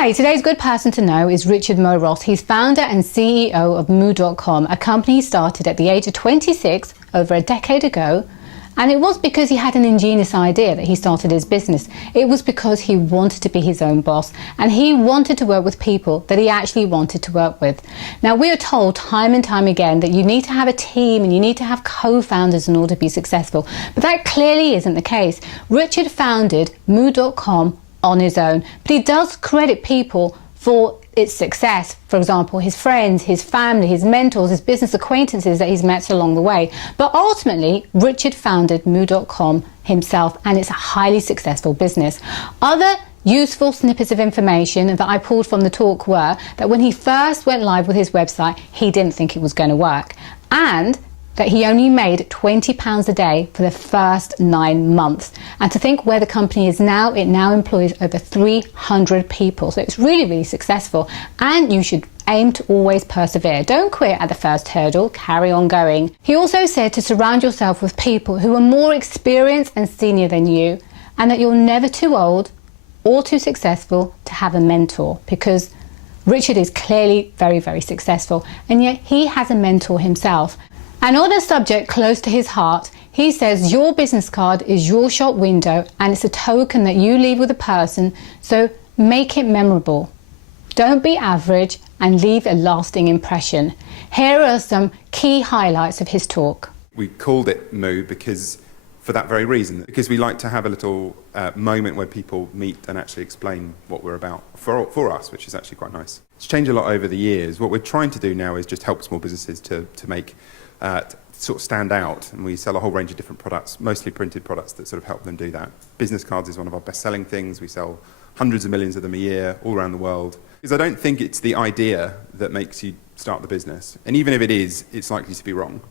Hi, today's good person to know is Richard Moross. He's founder and CEO of Moo.com, a company he started at the age of 26 over a decade ago. And it was because he had an ingenious idea that he started his business. It was because he wanted to be his own boss and he wanted to work with people that he actually wanted to work with. Now, we are told time and time again that you need to have a team and you need to have co-founders in order to be successful. But that clearly isn't the case. Richard founded Moo.com on his own, but he does credit people for its success. For example, his friends, his family, his mentors, his business acquaintances that he's met along the way. But ultimately, Richard founded Moo.com himself, and it's a highly successful business. Other useful snippets of information that I pulled from the talk were that when he first went live with his website, he didn't think it was going to work, and that he only made £20 a day for the first 9 months. And to think where the company is now, it now employs over 300 people. So it's really, really successful. And you should aim to always persevere. Don't quit at the first hurdle, carry on going. He also said to surround yourself with people who are more experienced and senior than you, and that you're never too old or too successful to have a mentor, because Richard is clearly very, very successful, and yet he has a mentor himself. And on a subject close to his heart, he says your business card is your shop window and it's a token that you leave with a person, so make it memorable. Don't be average and leave a lasting impression. Here are some key highlights of his talk. We called it Moo because for that very reason, because we like to have a little moment where people meet and actually explain what we're about for us, which is actually quite nice. It's changed a lot over the years. What we're trying to do now is just help small businesses to make sort of stand out, and we sell a whole range of different products, mostly printed products that sort of help them do that. Business cards is one of our best-selling things. We sell hundreds of millions of them a year all around the world. Because I don't think it's the idea that makes you start the business, and even if it is, it's likely to be wrong.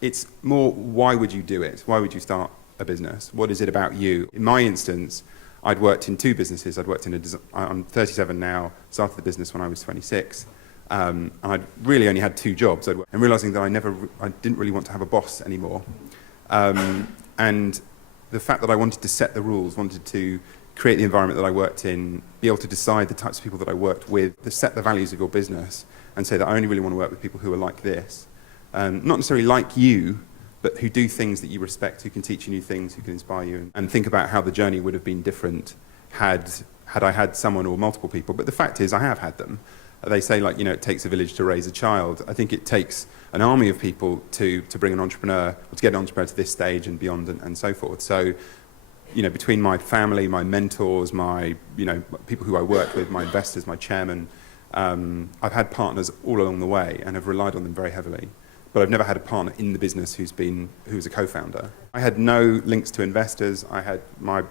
It's more, why would you do it? Why would you start a business? What is it about you? In my instance, I'd worked in 2 businesses. I'm 37 now, started the business when I was 26. And I'd really only had 2 jobs, and realising that I didn't really want to have a boss anymore. And the fact that I wanted to set the rules, wanted to create the environment that I worked in, be able to decide the types of people that I worked with, to set the values of your business, and say that I only really want to work with people who are like this. Not necessarily like you, but who do things that you respect, who can teach you new things, who can inspire you, and think about how the journey would have been different had I had someone or multiple people. But the fact is, I have had them. They say, like, it takes a village to raise a child. I think it takes an army of people to bring an entrepreneur, or to get an entrepreneur to this stage and beyond, and so forth. So, between my family, my mentors, my, people who I work with, my investors, my chairman, I've had partners all along the way and have relied on them very heavily. But I've never had a partner in the business who's a co-founder. I had no links to investors. I had my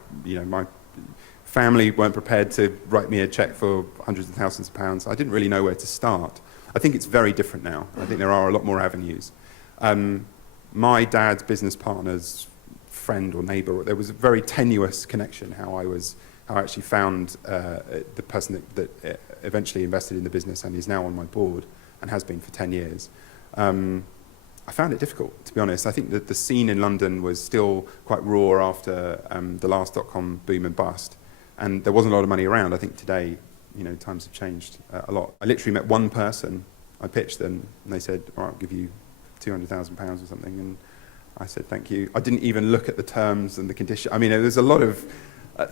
family weren't prepared to write me a check for hundreds of thousands of pounds. I didn't really know where to start. I think it's very different now. I think there are a lot more avenues. My dad's business partner's friend or neighbour, there was a very tenuous connection how I actually found the person that eventually invested in the business and is now on my board and has been for 10 years. I found it difficult, to be honest. I think that the scene in London was still quite raw after the last dot-com boom and bust. And there wasn't a lot of money around. I think today, times have changed a lot. I literally met one person. I pitched them, and they said, all right, I'll give you £200,000 or something. And I said, thank you. I didn't even look at the terms and the conditions. I mean, there's a lot of, I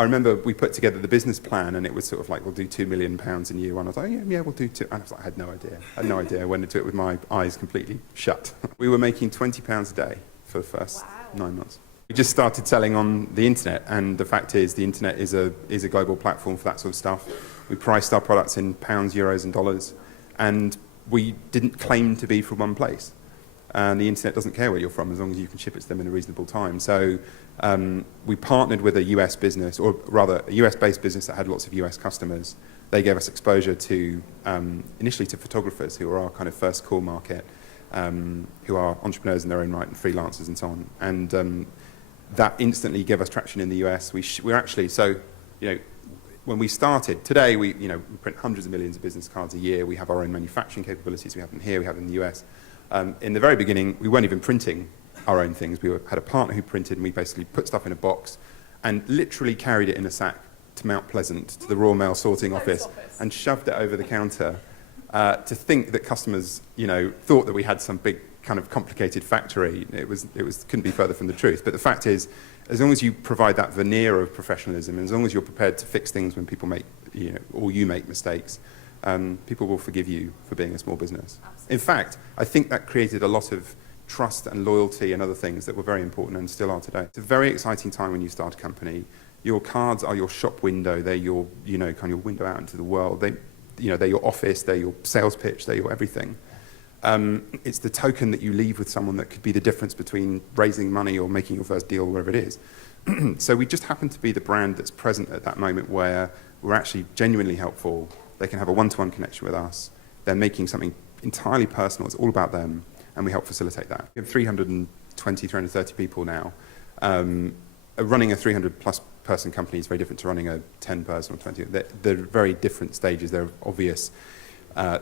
remember we put together the business plan, and it was sort of like, we'll do £2 million in year 1. I was like, yeah, we'll do 2. And I was like, I had no idea. I went into it with my eyes completely shut. We were making £20 a day for the first 9 months. We just started selling on the internet, and the fact is the internet is a global platform for that sort of stuff. We priced our products in pounds, euros and dollars, and we didn't claim to be from one place. And the internet doesn't care where you're from as long as you can ship it to them in a reasonable time. So we partnered with a US business, or rather a US-based business that had lots of US customers. They gave us exposure to, initially to photographers, who are our kind of first core market, who are entrepreneurs in their own right and freelancers and so on. And that instantly gave us traction in the US. We're actually, when we started, today we print hundreds of millions of business cards a year. We have our own manufacturing capabilities. We have them here, we have them in the US. In the very beginning, we weren't even printing our own things. We had a partner who printed, and we basically put stuff in a box and literally carried it in a sack to Mount Pleasant, to the Royal Mail sorting office, and shoved it over the counter, to think that customers, thought that we had some big kind of complicated factory, couldn't be further from the truth. But the fact is, as long as you provide that veneer of professionalism, and as long as you're prepared to fix things when people make, or you make mistakes, people will forgive you for being a small business. Absolutely. In fact, I think that created a lot of trust and loyalty and other things that were very important and still are today. It's a very exciting time when you start a company. Your cards are your shop window. They're your, kind of your window out into the world. They're your office. They're your sales pitch. They're your everything. It's the token that you leave with someone that could be the difference between raising money or making your first deal, wherever it is. So we just happen to be the brand that's present at that moment where we're actually genuinely helpful. They can have a one-to-one connection with us. They're making something entirely personal. It's all about them, and we help facilitate that. We have 320, 330 people now. Running a 300-plus person company is very different to running a 10-person or 20. They're very different stages. There are obvious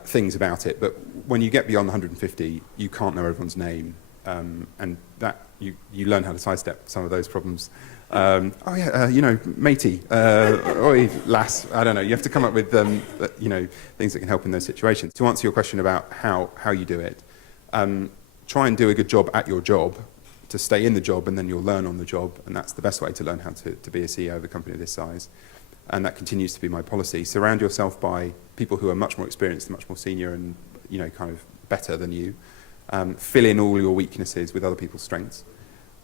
things about it, but when you get beyond 150, you can't know everyone's name, and that you learn how to sidestep some of those problems. Matey, oi, lass, I don't know. You have to come up with, things that can help in those situations. To answer your question about how you do it, try and do a good job at your job to stay in the job, and then you'll learn on the job, and that's the best way to learn how to be a CEO of a company of this size. And that continues to be my policy. Surround yourself by people who are much more experienced, much more senior, and kind of better than you. Fill in all your weaknesses with other people's strengths.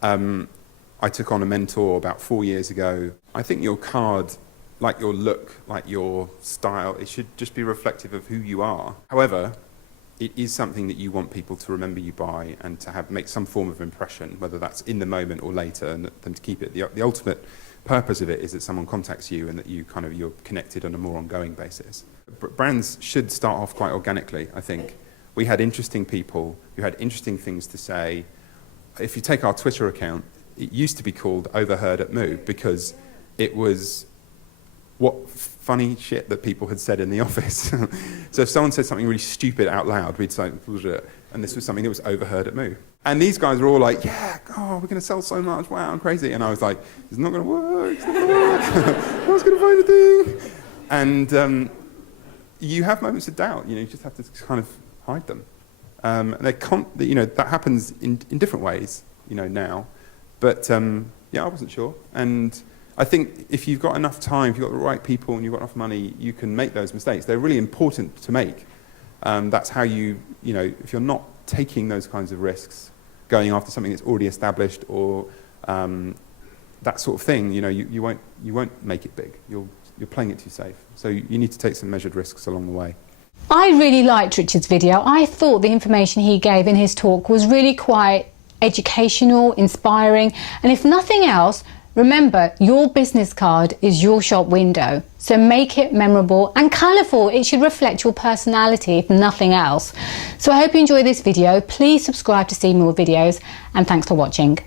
I took on a mentor about 4 years ago. I think your card, like your look, like your style, it should just be reflective of who you are. However, it is something that you want people to remember you by and to make some form of impression, whether that's in the moment or later, and them to keep it. The ultimate purpose of it is that someone contacts you and that you're connected on a more ongoing basis. Brands should start off quite organically, I think. We had interesting people who had interesting things to say. If you take our Twitter account, it used to be called Overheard at Moo because it was what funny shit that people had said in the office. So if someone said something really stupid out loud, we'd say, and this was something that was overheard at Moo. And these guys were all like, we're going to sell so much, wow, I'm crazy. And I was like, it's not going to work, it's not going to work. I was going to find a thing. And you have moments of doubt, you just have to kind of hide them. And that happens in different ways, now. But I wasn't sure. And I think if you've got enough time, if you've got the right people and you've got enough money, you can make those mistakes. They're really important to make. That's how if you're not taking those kinds of risks, going after something that's already established or that sort of thing, you won't make it big. You're playing it too safe. So you need to take some measured risks along the way. I really liked Richard's video. I thought the information he gave in his talk was really quite educational, inspiring, and if nothing else, remember, your business card is your shop window, so make it memorable and colourful. It should reflect your personality, if nothing else. So I hope you enjoyed this video. Please subscribe to see more videos, and thanks for watching.